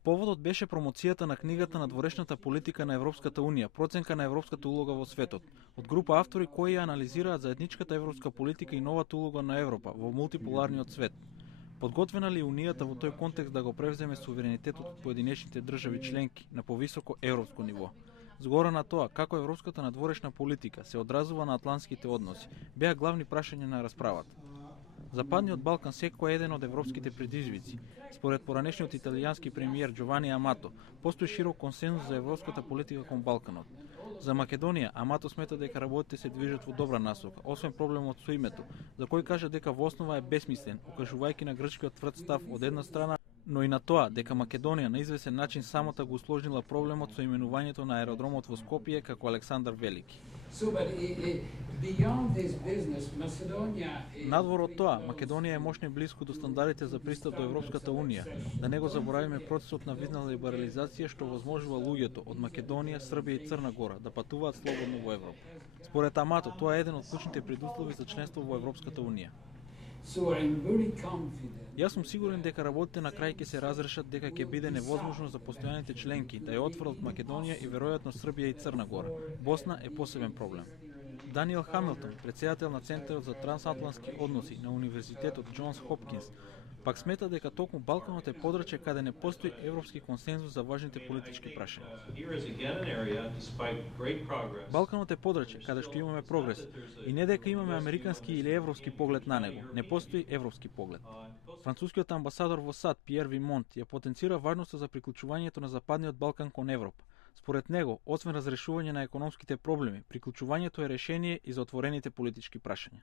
Поводот беше промоцијата на книгата Надворешната политика на Европската унија, проценка на европската улога во светот, од група автори кои ја анализираат заедничката европска политика и новата улога на Европа во мултиполарниот свет. Подготвена ли Унијата во тој контекст да го превземе суверенитетот од поединечните држави членки на повисоко европско ниво? Згора на тоа, како европската надворешна политика се одразува на атлантските односи, беа главни прашања на расправата. Западниот Балкан секој е еден од европските предизвици. Според поранешниот италијански премиер Джовани Амато, постои широк консензус за европската политика кон Балканот. За Македонија, Амато смета дека работите се движат во добра насока, освен проблемот со името, за кој кажа дека во основа е бесмислен, укажувајќи на грчкиот тврд став од една страна, но и на тоа дека Македонија на извесен начин самота го усложнила проблемот со именувањето на аеродромот во Скопје како Александар Велики. Надвор од тоа, Македонија е мощно и близко до стандардите за пристап до Европската унија. Да не го заборавиме процесот на визна либерализација што возможува луѓето од Македонија, Србија и Црна Гора да патуваат слободно во Европа. Според Амато, тоа е еден од клучните предуслови за членство во Европската унија. Јас сум сигурен дека работите на крај ќе се разрешат, дека ќе биде невозможно за постојаните членки да ја отворат Македонија и веројатно Србија и Црна Гора. Босна е посебен проблем. Даниел Хамилтон, претседател на Центарот за трансатлантски односи на Универзитетот Џонс Хопкинс, пак смета дека токму Балканот е подрачје каде не постои европски консензус за важните политички прашања. Балканот е подрачје каде што имаме прогрес и не дека имаме американски или европски поглед на него, не постои европски поглед. Францускиот амбасадор во САД Пиер Вимонт ја потенцира важноста за приклучувањето на Западниот Балкан кон Европа. Според него, освен разрешување на економските проблеми, приклучувањето е решение и за отворените политички прашања.